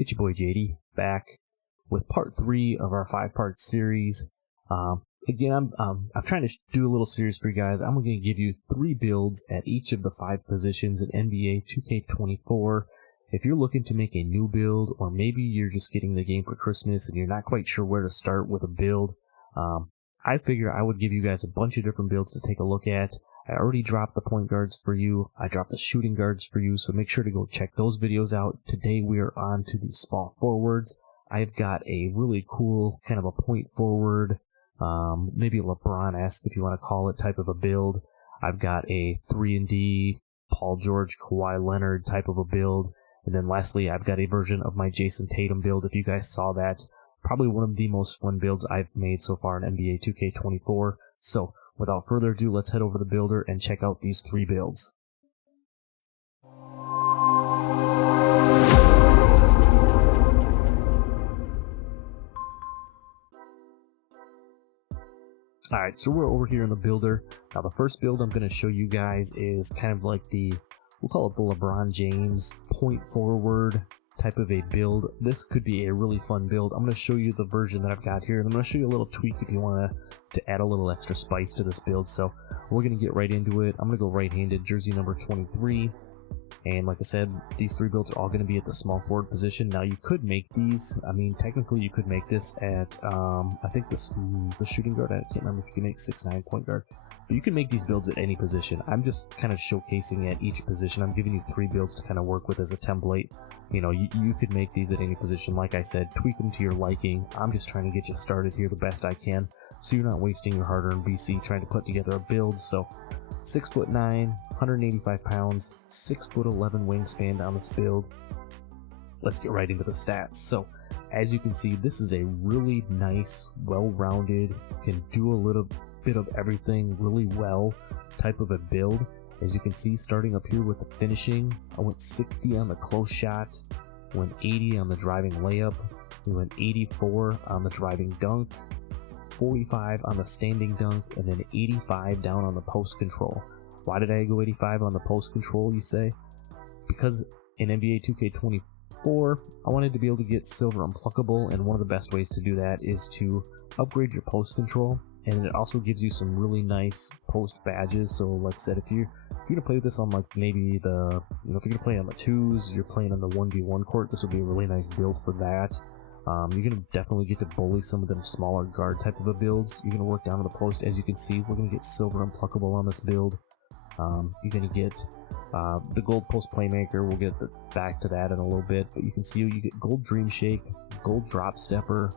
It's your boy JD back with part 3 of our 5-part series. Again, I'm trying to do a little series for you guys. I'm going to give you 3 builds at each of the 5 positions in NBA 2k24. If you're looking to make a new build, or maybe you're just getting the game for Christmas and you're not quite sure where to start with a build, I figure I would give you guys a bunch of different builds to take a look at. I already dropped the point guards for you. I dropped the shooting guards for you, so make sure to go check those videos out. Today we are on to the small forwards. I've got a really cool kind of a point forward, maybe a LeBron-esque if you want to call it, type of a build. I've got a 3-and-D, Paul George, Kawhi Leonard type of a build. And then lastly, I've got a version of my Jayson Tatum build. If you guys saw that, probably one of the most fun builds I've made so far in NBA 2K24. So without further ado, let's head over to the builder and check out these 3 builds. Alright, so we're over here in the builder. Now the first build I'm going to show you guys is kind of like we'll call it the LeBron James point forward type of a build. This could be a really fun build. I'm going to show you the version that I've got here, and I'm going to show you a little tweak if you want to add a little extra spice to this build. So we're going to get right into it. I'm going to go right-handed, jersey number 23. And like I said, these 3 builds are all going to be at the small forward position. Now you could make these, I mean, technically you could make this at, I think the shooting guard, I can't remember if you can make 6'9" point guard. But you can make these builds at any position. I'm just kind of showcasing at each position. I'm giving you 3 builds to kind of work with as a template. You know, you could make these at any position. Like I said, tweak them to your liking. I'm just trying to get you started here the best I can, so you're not wasting your hard-earned VC trying to put together a build. So 6'9", 185 pounds, 6'11" wingspan on this build. Let's get right into the stats. So as you can see, this is a really nice, well-rounded, can do a little bit of everything really well type of a build. As you can see, starting up here with the finishing, I went 60 on the close shot, went 80 on the driving layup, we went 84 on the driving dunk, 45 on the standing dunk, and then 85 down on the post control. Why did I go 85 on the post control, you say? Because in NBA 2K24, I wanted to be able to get silver unpluckable, and one of the best ways to do that is to upgrade your post control. And it also gives you some really nice post badges. So like I said, if you're gonna play this on like maybe if you're gonna play on the 2s, you're playing on the 1v1 court, this would be a really nice build for that. You're gonna definitely get to bully some of them smaller guard type of a builds. You're gonna work down to the post. As you can see, we're gonna get silver unpluckable on this build. You're gonna get the gold post playmaker. We'll get back to that in a little bit, but you can see you get gold dream shake, gold drop stepper.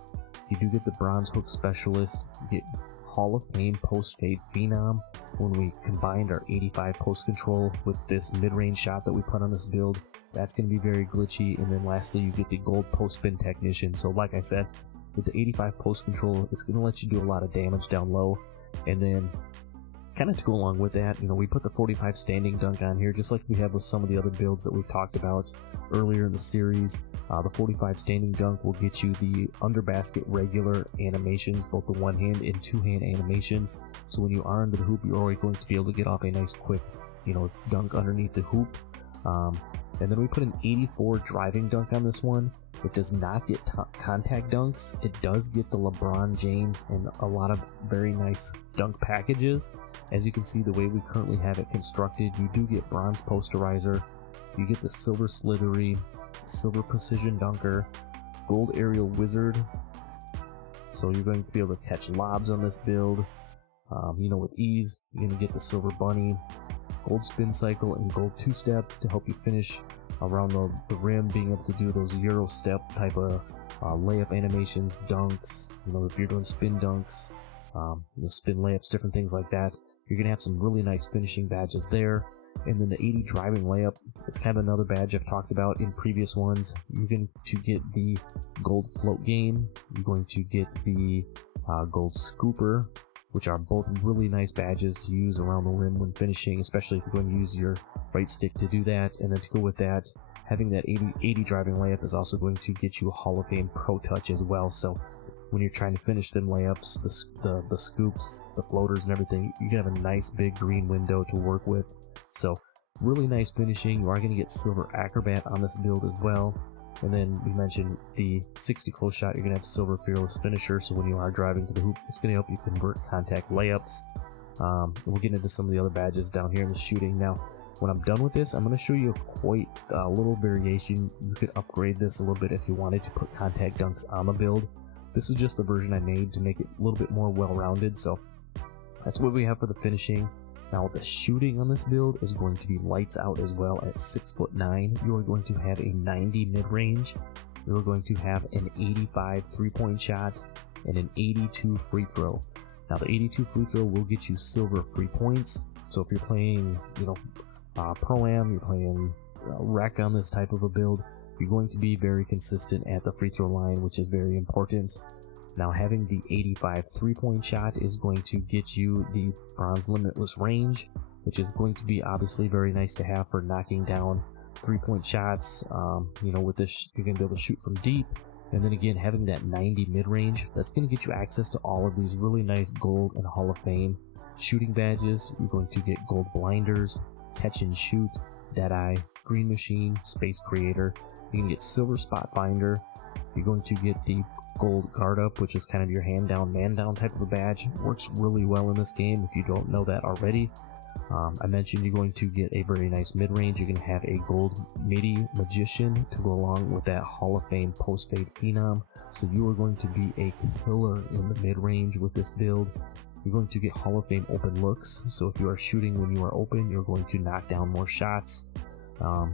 You do get the bronze hook specialist. You get Hall of Fame post fade phenom when we combined our 85 post control with this mid-range shot that we put on this build. That's going to be very glitchy. And then lastly, you get the gold post spin technician. So like I said, with the 85 post control, it's going to let you do a lot of damage down low. And then kind of to go along with that, we put the 45 standing dunk on here, just like we have with some of the other builds that we've talked about earlier in the series. The 45 standing dunk will get you the under basket regular animations, both the one-hand and two-hand animations. So when you are under the hoop, you're already going to be able to get off a nice quick, dunk underneath the hoop. And then we put an 84 driving dunk on this one. It does not get contact dunks. It does get the LeBron James and a lot of very nice dunk packages. As you can see, the way we currently have it constructed, you do get bronze posterizer, you get the silver slithery, silver precision dunker, gold aerial wizard. So you're going to be able to catch lobs on this build, with ease. You're going to get the silver bunny, gold spin cycle, and gold 2-step to help you finish around the rim, being able to do those Euro step type of layup animations, dunks. If you're doing spin dunks, spin layups, different things like that. You're going to have some really nice finishing badges there. And then the 80 driving layup, it's kind of another badge I've talked about in previous ones. You're going to get the gold float game. You're going to get the gold scooper, which are both really nice badges to use around the rim when finishing, especially if you're going to use your right stick to do that. And then to go with that, having that 80 driving layup is also going to get you a Hall of Fame Pro Touch as well. So when you're trying to finish them layups, the scoops, the floaters and everything, you can have a nice big green window to work with. So really nice finishing. You are going to get silver acrobat on this build as well. And then we mentioned the 60 close shot, you're going to have silver fearless finisher, so when you are driving to the hoop, it's going to help you convert contact layups. We'll get into some of the other badges down here in the shooting. Now, when I'm done with this, I'm going to show you quite a little variation. You could upgrade this a little bit if you wanted to put contact dunks on the build. This is just the version I made to make it a little bit more well-rounded, so that's what we have for the finishing. Now the shooting on this build is going to be lights out as well. At 6'9", you are going to have a 90 mid-range, you are going to have an 85 3-point shot, and an 82 free throw. Now the 82 free throw will get you silver free points, so if you're playing, Pro-Am, you're playing rec on this type of a build, you're going to be very consistent at the free throw line, which is very important. Now having the 85 3-point shot is going to get you the bronze limitless range, which is going to be obviously very nice to have for knocking down 3-point shots. With this you're going to be able to shoot from deep, and then again having that 90 mid-range, that's going to get you access to all of these really nice gold and Hall of Fame shooting badges. You're going to get gold blinders, catch and shoot, deadeye, green machine, space creator. You can get silver spot finder. You're going to get the gold guard up, which is kind of your hand down, man down type of a badge. It works really well in this game if you don't know that already. I mentioned you're going to get a very nice mid-range. You're going to have a gold midi magician to go along with that Hall of Fame post-fade phenom. So you are going to be a killer in the mid-range with this build. You're going to get Hall of Fame open looks. So if you are shooting when you are open, you're going to knock down more shots.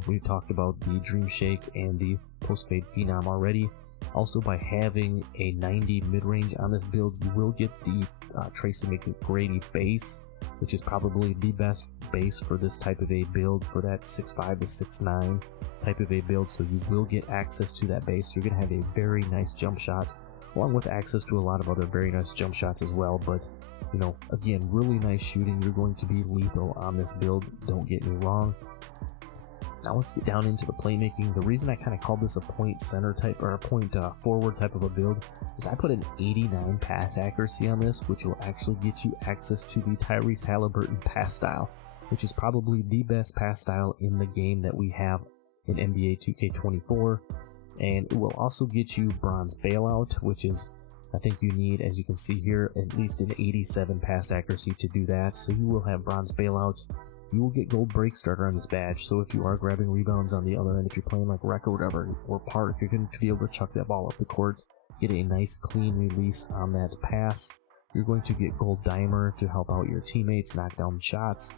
We've talked about the Dream Shake and the post-fade phenom already. Also, by having a 90 mid-range on this build, you will get the Tracy McGrady base, which is probably the best base for this type of a build, for that 6'5" to 6'9" type of a build. So you will get access to that base. You're going to have a very nice jump shot, along with access to a lot of other very nice jump shots as well. But again, really nice shooting. You're going to be lethal on this build, don't get me wrong. Now let's get down into the playmaking. The reason I kind of called this a point center type, or a point forward type of a build, is I put an 89 pass accuracy on this, which will actually get you access to the Tyrese Halliburton pass style, which is probably the best pass style in the game that we have in NBA 2K24. And it will also get you bronze bailout, which is, I think you need, as you can see here, at least an 87 pass accuracy to do that. So you will have bronze bailout. You will get gold break starter on this badge, so if you are grabbing rebounds on the other end, if you're playing like rec or whatever, or park, you're going to be able to chuck that ball up the court, get a nice clean release on that pass. You're going to get gold dimer to help out your teammates, knock down shots.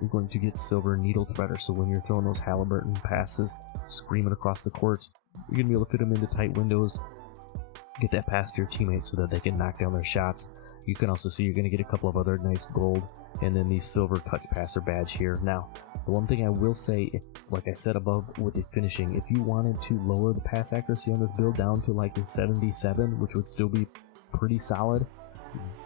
You're going to get silver needle threader, so when you're throwing those Halliburton passes, screaming across the court, you're going to be able to fit them into tight windows, get that pass to your teammates so that they can knock down their shots. You can also see you're going to get a couple of other nice gold, and then the silver touch passer badge here. Now, the one thing I will say, like I said above with the finishing, if you wanted to lower the pass accuracy on this build down to like a 77, which would still be pretty solid,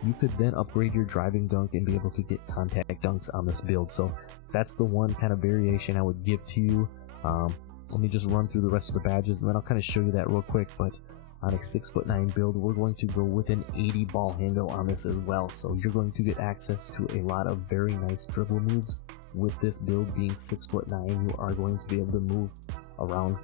you could then upgrade your driving dunk and be able to get contact dunks on this build. So that's the one kind of variation I would give to you. Let me just run through the rest of the badges, and then I'll kind of show you that real quick. But on a 6'9" build, we're going to go with an 80 ball handle on this as well. So you're going to get access to a lot of very nice dribble moves. With this build being 6'9", you are going to be able to move around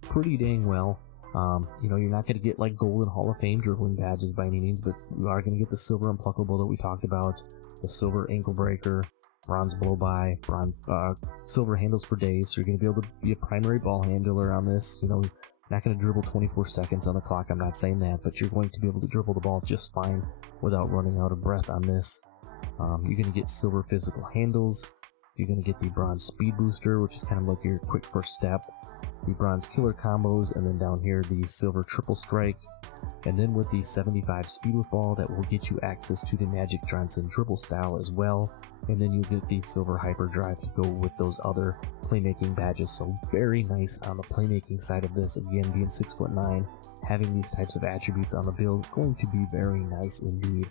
pretty dang well. You're not going to get like gold and Hall of Fame dribbling badges by any means, but you are going to get the silver unpluckable that we talked about, the silver ankle breaker, bronze blow by, bronze silver handles for days. So you're going to be able to be a primary ball handler on this. Not going to dribble 24 seconds on the clock, I'm not saying that, but you're going to be able to dribble the ball just fine without running out of breath on this. You're going to get silver physical handles. You're going to get the bronze speed booster, which is kind of like your quick first step, the bronze killer combos, and then down here the silver triple strike. And then with the 75 speed with ball, that will get you access to the Magic Johnson dribble style as well. And then you'll get the silver hyperdrive to go with those other playmaking badges. So very nice on the playmaking side of this. Again, being 6'9", having these types of attributes on the build, going to be very nice indeed.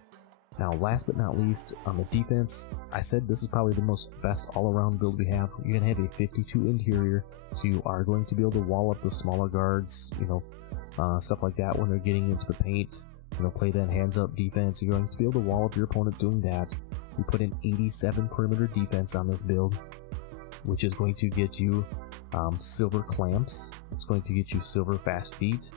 Now, last but not least, on the defense, I said this is probably the best all-around build we have. You're going to have a 52 interior, so you are going to be able to wall up the smaller guards, stuff like that when they're getting into the paint. Play that hands-up defense. You're going to be able to wall up your opponent doing that. We put an 87 perimeter defense on this build. which is going to get you silver clamps. It's going to get you silver fast feet.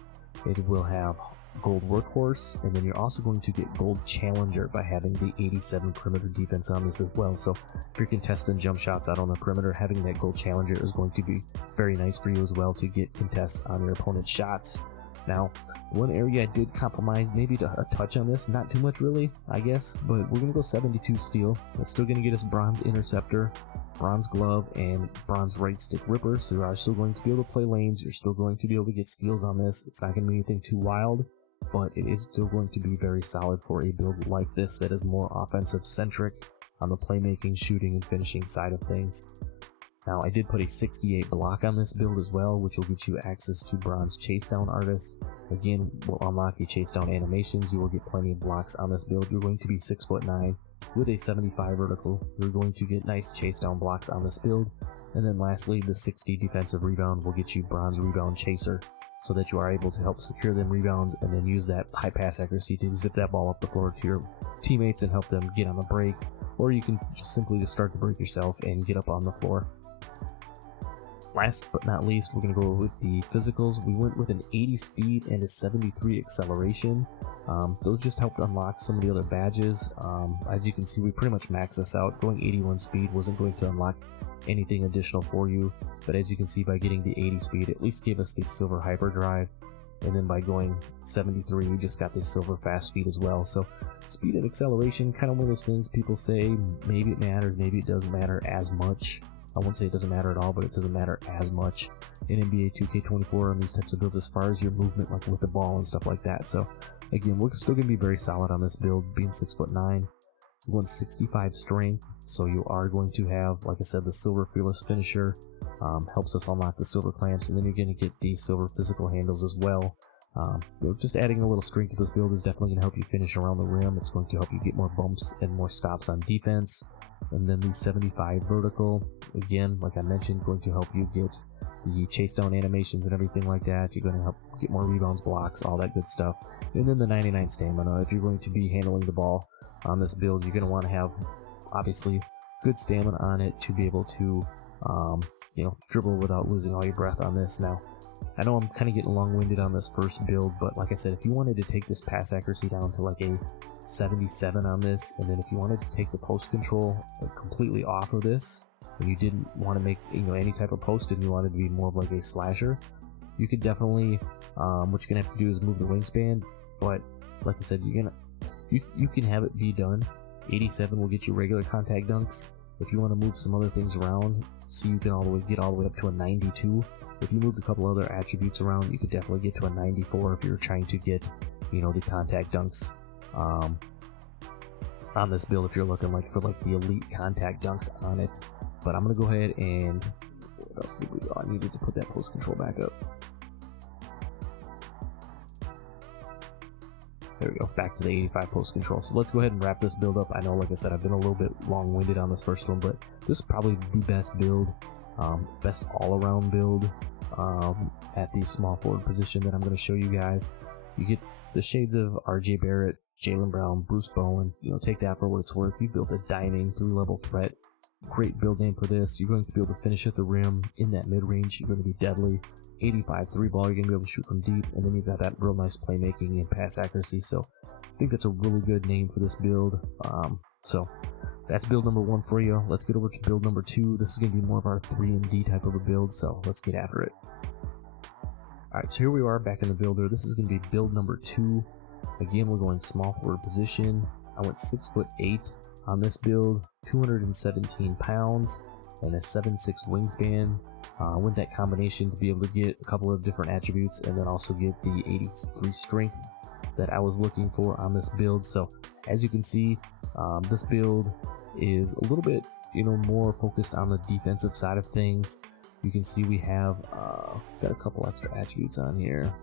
It will have gold workhorse, and then you're also going to get gold challenger by having the 87 perimeter defense on this as well. So if you're contesting jump shots out on the perimeter, having that gold challenger is going to be very nice for you as well to get contests on your opponent's shots. Now, one area I did compromise maybe to a touch on this, not too much really, I guess, but we're going to go 72 steel. That's still going to get us bronze interceptor, bronze glove, and bronze right stick ripper, so you are still going to be able to play lanes. You're still going to be able to get steals on this. It's not going to be anything too wild, but it is still going to be very solid for a build like this that is more offensive centric on the playmaking, shooting, and finishing side of things. Now, I did put a 68 block on this build as well, which will get you access to bronze chase down artist. Again, will unlock the chase down animations. You will get plenty of blocks on this build. You're going to be 6'9" with a 75 vertical. You're going to get nice chase down blocks on this build. And then lastly, the 60 defensive rebound will get you bronze rebound chaser, so that you are able to help secure them rebounds and then use that high pass accuracy to zip that ball up the floor to your teammates and help them get on the break. Or you can just simply start the break yourself and get up on the floor. Last but not least, we're going to go with the physicals. We went with an 80 speed and a 73 acceleration. Those just helped unlock some of the other badges. As you can see, we pretty much maxed this out. Going 81 speed wasn't going to unlock anything additional for you, but as you can see, by getting the 80 speed, at least gave us the silver hyperdrive, and then by going 73, we just got this silver fast speed as well. So speed and acceleration, kind of one of those things people say maybe it matters, maybe it doesn't matter as much. I won't say it doesn't matter at all, but it doesn't matter as much in NBA 2k24 on these types of builds as far as your movement, like with the ball and stuff like that. So again, we're still going to be very solid on this build, being 6'9", 165 strength, so you are going to have, like I said, the silver fearless finisher, helps us unlock the silver clamps, and then you're going to get the silver physical handles as well. Just adding a little strength to this build is definitely going to help you finish around the rim. It's going to help you get more bumps and more stops on defense. And then the 75 vertical, again, like I mentioned, going to help you get the chase down animations and everything like that. You're going to help get more rebounds, blocks, all that good stuff. And then the 99 stamina. If you're going to be handling the ball on this build, you're going to want to have, obviously, good stamina on it to be able to, dribble without losing all your breath on this. Now, I know I'm kind of getting long-winded on this first build, but like I said, if you wanted to take this pass accuracy down to like a 77 on this, and then if you wanted to take the post control completely off of this, and you didn't want to make any type of post and you wanted to be more of like a slasher, you could definitely, what you're gonna have to do is move the wingspan. But like I said, you can have it be done. 87 will get you regular contact dunks. If you want to move some other things around, see, you can get all the way up to a 92. If you moved a couple other attributes around, you could definitely get to a 94 if you're trying to get, the contact dunks on this build, if you're looking for the elite contact dunks on it. But I'm gonna go ahead and, what else did we do? I needed to put that post control back up. There we go, back to the 85 post control. So let's go ahead and wrap this build up. I know, like I said, I've been a little bit long-winded on this first one, but this is probably the best build, best all-around build at the small forward position that I'm going to show you guys. You get the shades of RJ Barrett, Jaylen Brown, Bruce Bowen. Take that for what it's worth. You built a dining 3-level threat. Great build name for this. You're going to be able to finish at the rim in that mid-range. You're going to be deadly. 85 3-ball, you're going to be able to shoot from deep, and then you've got that real nice playmaking and pass accuracy. So I think that's a really good name for this build. So that's build number 1 for you. Let's get over to build number 2. This is going to be more of our 3&D type of a build, so let's get after it. Alright, so here we are back in the builder. This is going to be build number 2. Again, we're going small forward position. I went 6'8" on this build, 217 pounds, and a 7'6" wingspan. With that combination to be able to get a couple of different attributes and then also get the 83 strength that I was looking for on this build. So as you can see, this build is a little bit more focused on the defensive side of things. You can see we have got a couple extra attributes on here.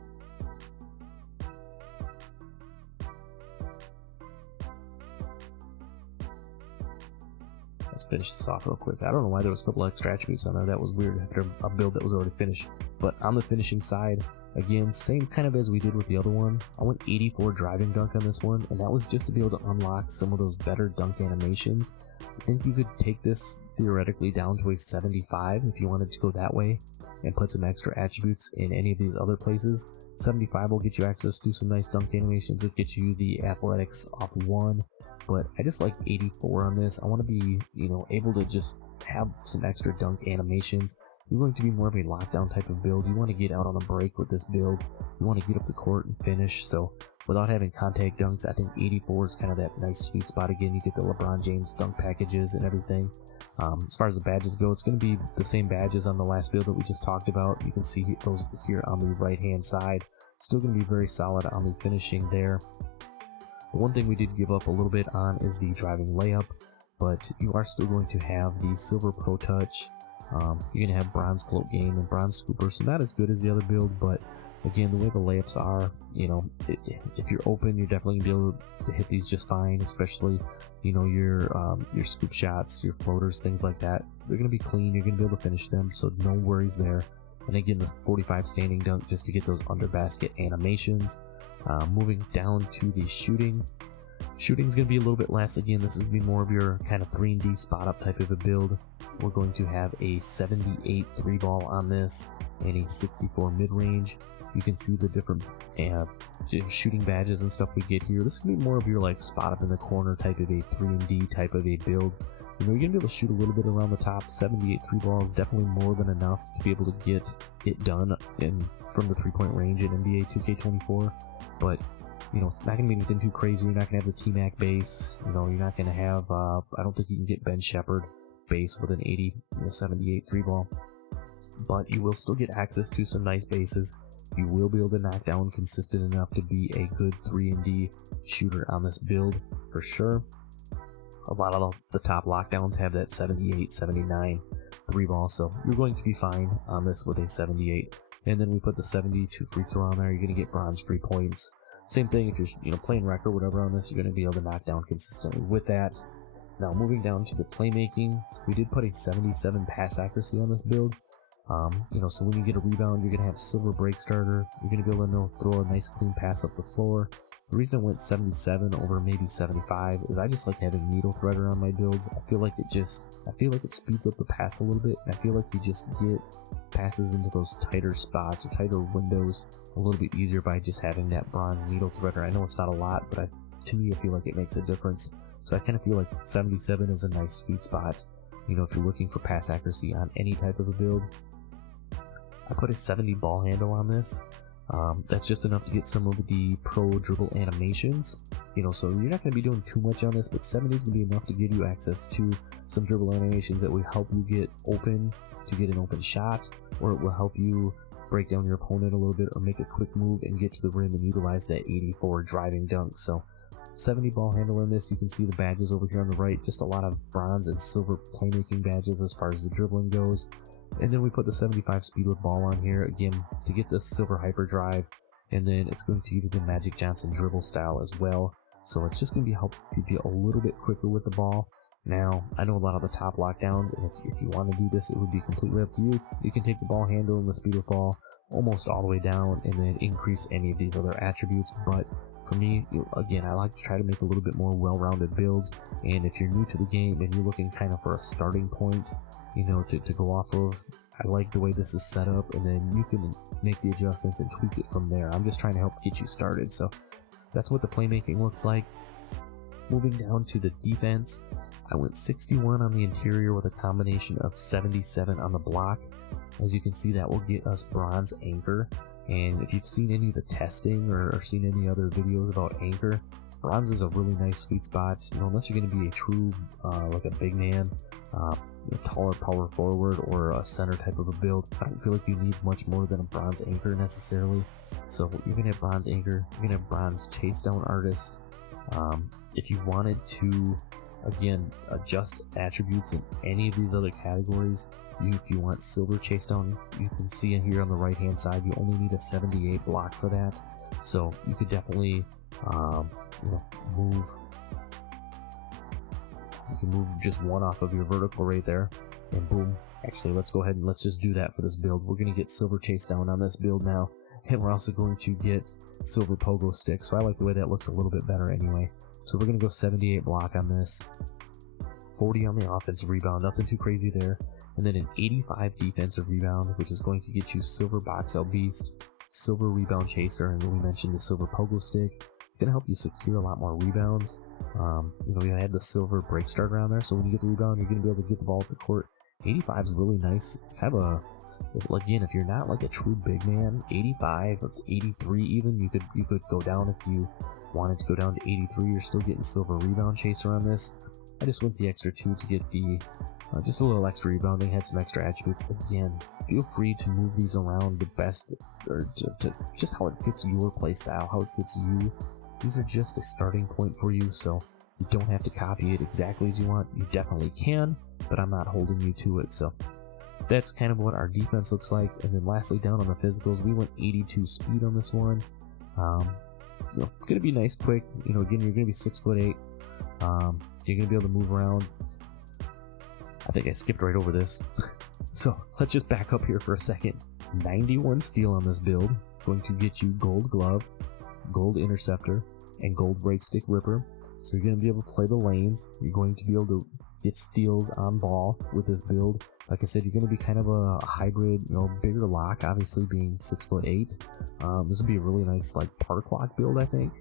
Let's finish this off real quick. I don't know why there was a couple extra attributes on there. That was weird after a build that was already finished. But on the finishing side, Again, same kind of as we did with the other one. I went 84 driving dunk on this one, and that was just to be able to unlock some of those better dunk animations. I think you could take this theoretically down to a 75 if you wanted to go that way and put some extra attributes in any of these other places. 75 will get you access to some nice dunk animations. It'll get you the athletics off 1, but I just like 84 on this. I want to be, able to just have some extra dunk animations. You're going to be more of a lockdown type of build. You want to get out on a break with this build. You want to get up the court and finish. So without having contact dunks, I think 84 is kind of that nice sweet spot. Again, you get the LeBron James dunk packages and everything. As far as the badges go, it's going to be the same badges on the last build that we just talked about. You can see those here on the right hand side. Still going to be very solid on the finishing there. The one thing we did give up a little bit on is the driving layup, but you are still going to have the silver pro touch. You're going to have bronze float game and bronze scooper, so not as good as the other build, but again, the way the layups are, if you're open, you're definitely going to be able to hit these just fine, especially, your scoop shots, your floaters, things like that. They're going to be clean, you're going to be able to finish them, so no worries there. And again, this 45 standing dunk just to get those under basket animations. Moving down to the shooting. Shooting's going to be a little bit less. Again, this is going to be more of your kind of 3-and-D spot up type of a build. We're going to have a 78 3 ball on this and a 64 mid-range. You can see the different shooting badges and stuff we get here. This is going to be more of your like spot up in the corner type of a 3-and-D type of a build. You're going to be able to shoot a little bit around the top. 78 3 ball is definitely more than enough to be able to get it done from the 3-point range in NBA 2K24. But it's not going to be anything too crazy. You're not going to have the T-Mac base. You're not going to have, I don't think you can get Ben Shepherd base with an 78 3 ball. But you will still get access to some nice bases. You will be able to knock down consistent enough to be a good 3-and-D shooter on this build for sure. A lot of the top lockdowns have that 78, 79 3 ball, so you're going to be fine on this with a 78. And then we put the 72 free throw on there. You're going to get bronze free points. Same thing if you're playing rec or whatever on this, you're going to be able to knock down consistently with that. Now moving down to the playmaking, we did put a 77 pass accuracy on this build. So when you get a rebound, you're going to have silver break starter. You're going to be able to throw a nice clean pass up the floor. The reason I went 77 over maybe 75 is I just like having needle threader on my builds. I feel like it speeds up the pass a little bit. I feel like you just get passes into those tighter spots or tighter windows a little bit easier by just having that bronze needle threader. I know it's not a lot, but to me I feel like it makes a difference. So I kind of feel like 77 is a nice sweet spot, if you're looking for pass accuracy on any type of a build. I put a 70 ball handle on this. That's just enough to get some of the pro dribble animations. So you're not going to be doing too much on this, but 70 is going to be enough to give you access to some dribble animations that will help you get open to get an open shot, or it will help you break down your opponent a little bit or make a quick move and get to the rim and utilize that 84 driving dunk. So 70 ball handle in this. You can see the badges over here on the right, just a lot of bronze and silver playmaking badges as far as the dribbling goes. And then we put the 75 speed with ball on here again to get this silver hyperdrive, and then it's going to give you the Magic Johnson dribble style as well. So it's just going to help you be a little bit quicker with the ball. Now, I know a lot of the top lockdowns, and if you want to do this, it would be completely up to you. You can take the ball handle and the speed with ball almost all the way down and then increase any of these other attributes. But for me, again, I like to try to make a little bit more well-rounded builds. And if you're new to the game and you're looking kind of for a starting point, to go off of, I like the way this is set up, and then you can make the adjustments and tweak it from there. I'm just trying to help get you started. So that's what the playmaking looks like. Moving down to the defense, I went 61 on the interior with a combination of 77 on the block. As you can see, that will get us bronze anchor. And if you've seen any of the testing or seen any other videos about anchor, bronze is a really nice sweet spot. Unless you're going to be a true like a big man, a taller power forward or a center type of a build, I don't feel like you need much more than a bronze anchor necessarily. So you're going to have bronze anchor, you're going to have bronze chase down artist. If you wanted to, again, adjust attributes in any of these other categories, if you want silver chase down, you can see in here on the right hand side, you only need a 78 block for that. So you could definitely move. You can move just one off of your vertical right there, and boom. Actually, let's go ahead and let's just do that for this build. We're going to get silver chase down on this build now. and we're also going to get silver pogo sticks. So I like the way that looks a little bit better anyway. So we're going to go 78 block on this, 40 on the offensive rebound, nothing too crazy there. And then an 85 defensive rebound, which is going to get you silver box out beast, silver rebound chaser, and we mentioned the silver pogo stick. It's going to help you secure a lot more rebounds. You know, you had the silver break starter on there, so when you get the rebound, you're going to be able to get the ball up the court. 85 is really nice. It's kind of a, again, if you're not like a true big man, 85 up to 83 even, you could go down if you wanted to go down to 83. You're still getting silver rebound chaser on this. I just went the extra 2 to get the just a little extra rebounding, had some extra attributes. Again, feel free to move these around the best, or to just how it fits your play style, how it fits you. These are just a starting point for you, so you don't have to copy it exactly as you want. You definitely can, but I'm not holding you to it. So that's kind of what our defense looks like. And then lastly, down on the physicals, we went 82 speed on this one. You know, gonna be nice, quick. You know, again, you're gonna be 6'8". You're gonna be able to move around. I think I skipped right over this. So let's just back up here for a second. 91 steal on this build, going to get you gold glove, gold interceptor, and gold right stick ripper. So you're going to be able to play the lanes. You're going to be able to get steals on ball with this build. Like I said, you're going to be kind of a hybrid, you know, bigger lock, obviously being 6'8". This would be a really nice like park lock build, I think.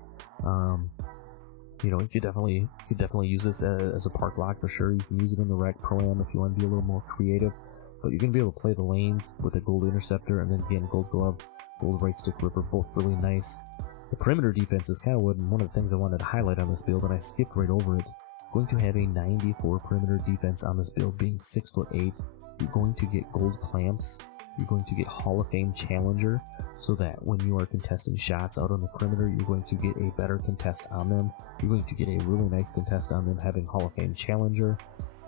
You know, you could definitely use this as a park lock for sure. You can use it in the rec pro-am if you want to be a little more creative. But you're going to be able to play the lanes with a gold interceptor, and then again, gold glove, gold right stick ripper, both really nice. The perimeter defense is kind of one of the things I wanted to highlight on this build, and I skipped right over it. Going to have a 94 perimeter defense on this build, being 6'8". You're going to get gold clamps. You're going to get Hall of Fame Challenger, so that when you are contesting shots out on the perimeter, you're going to get a better contest on them. You're going to get a really nice contest on them having Hall of Fame Challenger.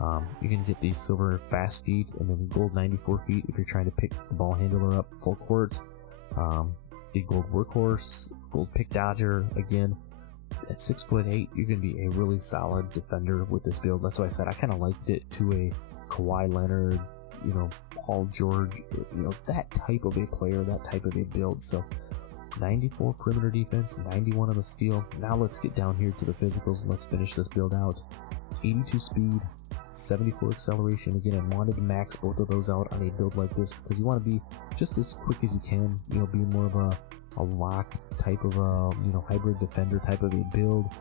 You're going to get these silver fast feet, and then gold 94 feet if you're trying to pick the ball handler up full court. The gold workhorse, gold pick dodger. Again, at 6'8", you're going to be a really solid defender with this build. That's why I said I kind of liked it to a Kawhi Leonard, you know, Paul George, you know, that type of a player, that type of a build. So 94 perimeter defense, 91 on the steal. Now let's get down here to the physicals and let's finish this build out. 82 speed, 74 acceleration. Again, I wanted to max both of those out on a build like this because you want to be just as quick as you can, you know, being more of a lock type of a, you know, hybrid defender type of a build.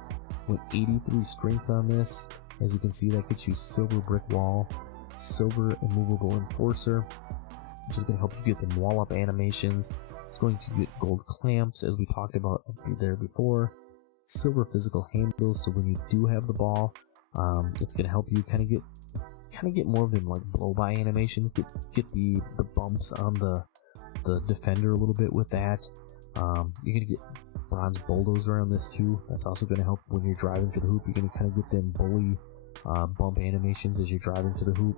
With 83 strength on this, as you can see, that gets you silver brick wall, silver immovable enforcer, which is going to help you get them wall up animations. It's going to get gold clamps, as we talked about there before, silver physical handles, so when you do have the ball, it's going to help you kind of get more of them like blow by animations, get the bumps on the defender a little bit with that. You're going to get bronze bulldozer on this too. That's also going to help when you're driving to the hoop. You're going to kind of get them bully bump animations as you're driving to the hoop.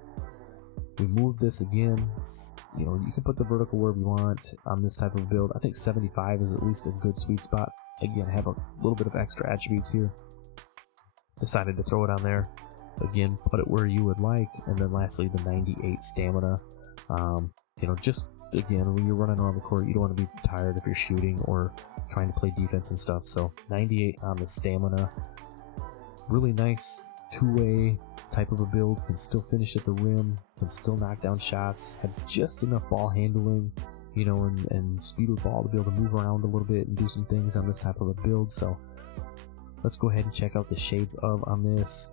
We move this again. You know, you can put the vertical wherever you want on this type of build. I think 75 is at least a good sweet spot. Again, I have a little bit of extra attributes here. Decided to throw it on there. Again, put it where you would like. And then lastly, the 98 stamina. You know, just again, when you're running around the court, you don't want to be tired if you're shooting or trying to play defense and stuff. So 98 on the stamina. Really nice two-way type of a build. Can still finish at the rim, can still knock down shots, have just enough ball handling, you know, and speed with ball to be able to move around a little bit and do some things on this type of a build. So let's go ahead and check out the shades of on this.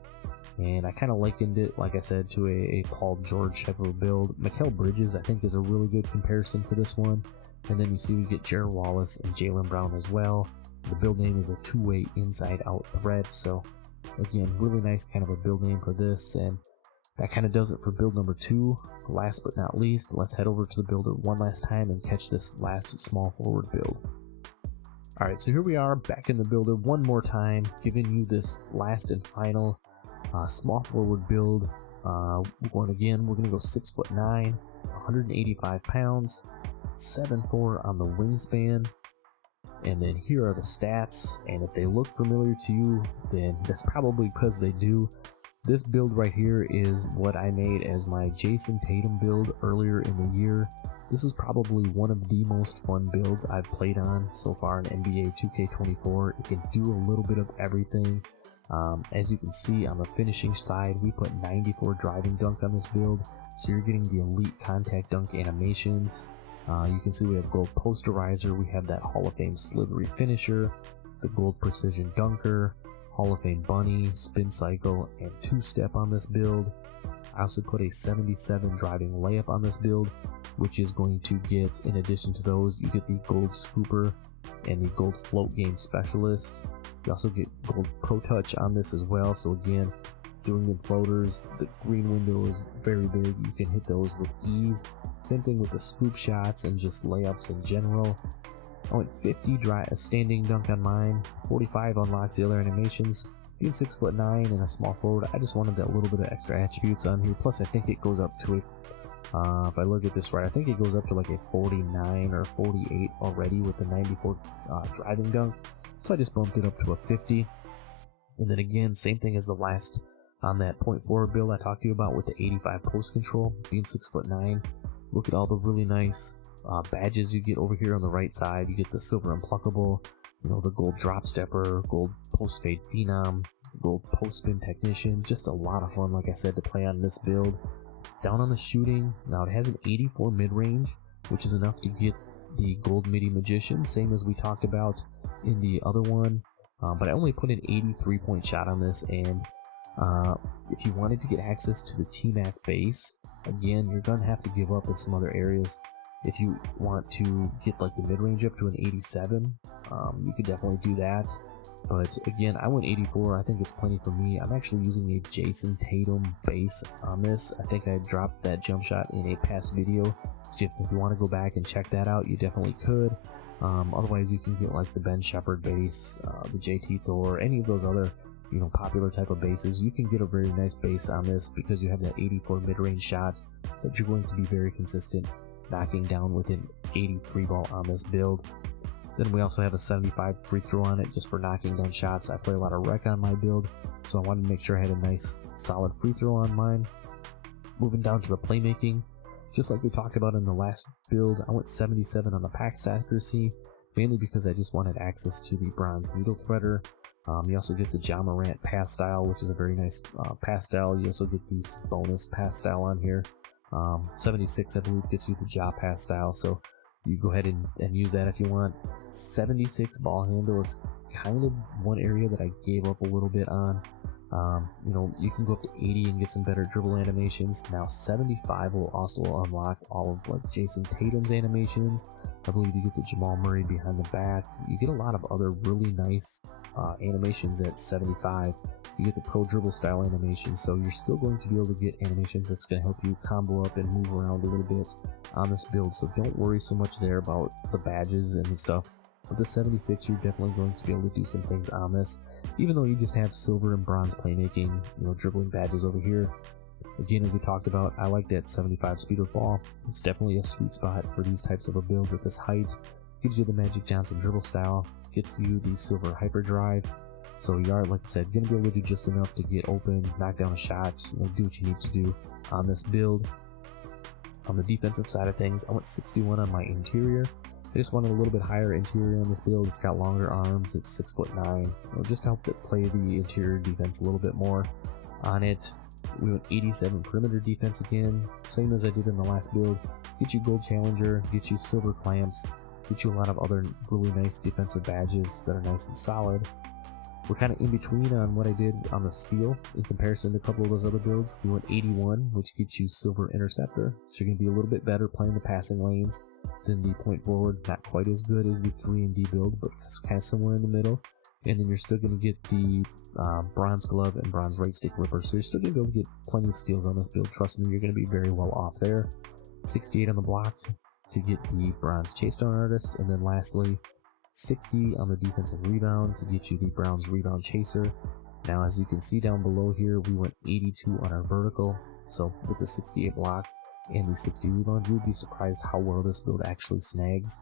And I kind of likened it, like I said, to a Paul George type of a build. Mikal Bridges, I think, is a really good comparison for this one. And then you see we get Jared Wallace and Jaylen Brown as well. The build name is a two-way inside-out threat. So again, really nice kind of a build name for this. And that kind of does it for build number 2. Last but not least, let's head over to the builder one last time and catch this last small forward build. Alright, so here we are back in the builder one more time, giving you this last and final small forward build. We're going to go 6'9", 185 pounds, 7'4" on the wingspan. And then here are the stats, and if they look familiar to you, then that's probably because they do. This build right here is what I made as my Jayson Tatum build earlier in the year. This is probably one of the most fun builds I've played on so far in NBA 2K24. It can do a little bit of everything. As you can see on the finishing side, we put 94 driving dunk on this build, so you're getting the elite contact dunk animations. You can see we have gold posterizer, we have that Hall of Fame slithery finisher, the gold precision dunker, Hall of Fame bunny, spin cycle, and two-step on this build. I also put a 77 driving layup on this build, which is going to get, in addition to those, you get the gold scooper and the gold float game specialist. You also get gold pro touch on this as well, so again, doing the floaters, the green window is very big, you can hit those with ease. Same thing with the scoop shots and just layups in general. I went 50 a standing dunk on mine, 45 unlocks the other animations. Being 6'9" and a small forward, I just wanted that little bit of extra attributes on here. Plus I think it goes up to a, if I look at this right, I think it goes up to like a 49 or 48 already with the 94 driving dunk. So I just bumped it up to a 50. And then again, same thing as the last on that point forward build I talked to you about with the 85 post control. Being 6'9", look at all the really nice badges you get over here on the right side. You get the silver unpluckable, you know, the gold drop stepper, gold post fade phenom, gold post spin technician. Just a lot of fun, like I said, to play on this build. Down on the shooting, now it has an 84 mid range, which is enough to get the gold midi magician, same as we talked about in the other one. But I only put an 83 point shot on this, and if you wanted to get access to the T-Mac base, again, you're gonna have to give up in some other areas. If you want to get like the mid-range up to an 87, you could definitely do that. But again, I went 84. I think it's plenty for me. I'm actually using a Jayson Tatum base on this. I think I dropped that jump shot in a past video. So if you want to go back and check that out, you definitely could. Otherwise, you can get like the Ben Shepherd base, the JT Thor, any of those other, you know, popular type of bases. You can get a very nice base on this because you have that 84 mid-range shot that you're going to be very consistent knocking down with an 83 ball on this build. Then we also have a 75 free throw on it just for knocking down shots. I play a lot of rec on my build, so I wanted to make sure I had a nice solid free throw on mine. Moving down to the playmaking, just like we talked about in the last build, I went 77 on the pass accuracy, mainly because I just wanted access to the bronze needle threader. You also get the Ja Morant pass style, which is a very nice pass style. You also get the bonus pass style on here. 76 I believe gets you the Ja pass style, so you go ahead and use that if you want. 76 ball handle is kind of one area that I gave up a little bit on. You know, you can go up to 80 and get some better dribble animations. Now 75 will also unlock all of like Jayson Tatum's animations. I believe you get the Jamal Murray behind the back. You get a lot of other really nice animations at 75. You get the pro dribble style animations, so you're still going to be able to get animations that's going to help you combo up and move around a little bit on this build. So don't worry so much there about the badges and stuff. With the 76, you're definitely going to be able to do some things on this, even though you just have silver and bronze playmaking, you know, dribbling badges over here. Again, as we talked about, I like that 75 speed of ball. It's definitely a sweet spot for these types of builds at this height. Gives you the Magic Johnson dribble style, gets you the silver hyperdrive. So you are, like I said, going to be able to do just enough to get open, knock down a shot, you know, do what you need to do on this build. On the defensive side of things, I went 61 on my interior. I just wanted a little bit higher interior on this build. It's got longer arms, it's 6'9", you know, just to help it play the interior defense a little bit more on it. We went 87 perimeter defense again, same as I did in the last build. Get you gold challenger, get you silver clamps, get you a lot of other really nice defensive badges that are nice and solid. We're kind of in between on what I did on the steal in comparison to a couple of those other builds. We went 81, which gets you silver interceptor, so you're going to be a little bit better playing the passing lanes than the point forward. Not quite as good as the 3 and D build, but it's kind of somewhere in the middle. And then you're still going to get the bronze glove and bronze right stick ripper, so you're still going to be able to get plenty of steals on this build. Trust me, you're going to be very well off there. 68 on the block to get the bronze chase down artist, and then lastly 60 on the defensive rebound to get you the bronze rebound chaser. Now, as you can see down below here, we went 82 on our vertical, so with the 68 block and the 60 rebound, you would be surprised how well this build actually snags.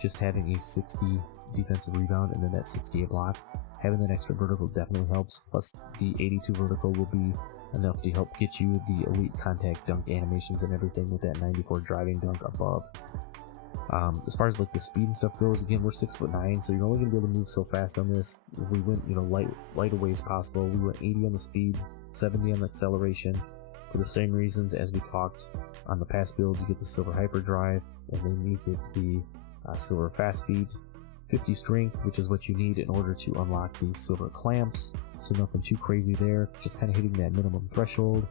Just having a 60 defensive rebound and then that 68 block, having that extra vertical definitely helps. Plus the 82 vertical will be enough to help get you the elite contact dunk animations and everything with that 94 driving dunk above. As far as like the speed and stuff goes, again, we're 6'9", so you're only gonna be able to move so fast on this. We went, light away as possible. We went 80 on the speed, 70 on the acceleration, for the same reasons as we talked on the past build. You get the silver hyperdrive, and then you get the silver fast feet, 50 strength, which is what you need in order to unlock these silver clamps. So nothing too crazy there, just kind of hitting that minimum threshold.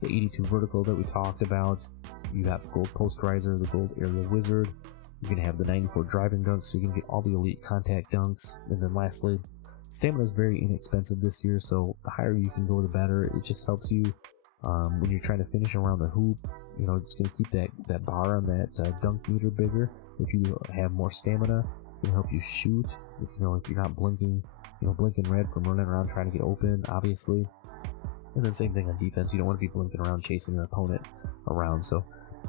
The 82 vertical that we talked about. You got the gold posterizer, the gold aerial wizard. You're going to have the 94 driving dunks, so you can get all the elite contact dunks. And then lastly, stamina is very inexpensive this year, so the higher you can go, the better. It just helps you when you're trying to finish around the hoop. It's going to keep that bar on that dunk meter bigger. If you have more stamina, it's going to help you shoot. If you're not blinking, blinking red from running around trying to get open, obviously. And then same thing on defense. You don't want to be blinking around chasing your opponent around, so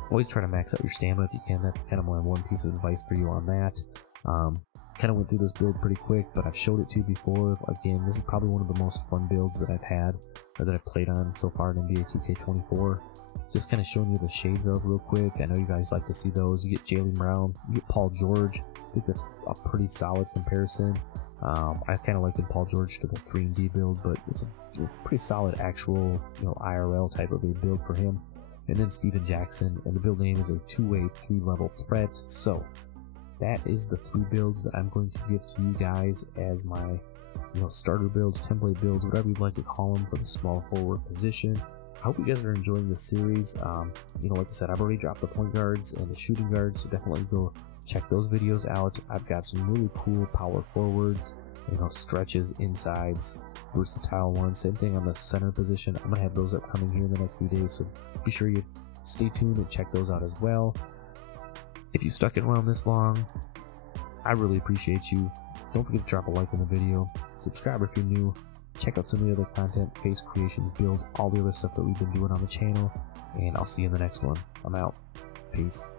always try to max out your stamina if you can. That's kind of my one piece of advice for you on that. Kind of went through this build pretty quick, but I've showed it to you before. Again, this is probably one of the most fun builds that I've had, or that I've played on so far in NBA 2K24. Just kind of showing you the shades of real quick. I know you guys like to see those. You get Jaylen Brown, you get Paul George. I think that's a pretty solid comparison. I kind of liked Paul George to the 3&D build, but it's a pretty solid actual IRL type of a build for him. And then Steven Jackson, and the build name is a two-way 3-level threat. So that is the 3 builds that I'm going to give to you guys as my starter builds, template builds, whatever you'd like to call them, for the small forward position. I hope you guys are enjoying this series. Like I said, I've already dropped the point guards and the shooting guards, so definitely go check those videos out. I've got some really cool power forwards, stretches, insides, versatile ones. Same thing on the center position. I'm gonna have those upcoming here in the next few days, so be sure you stay tuned and check those out as well. If you stuck it around this long, I really appreciate you. Don't forget to drop a like on the video, subscribe if you're new, check out some of the other content, face creations, builds, all the other stuff that we've been doing on the channel, and I'll see you in the next one. I'm out. Peace.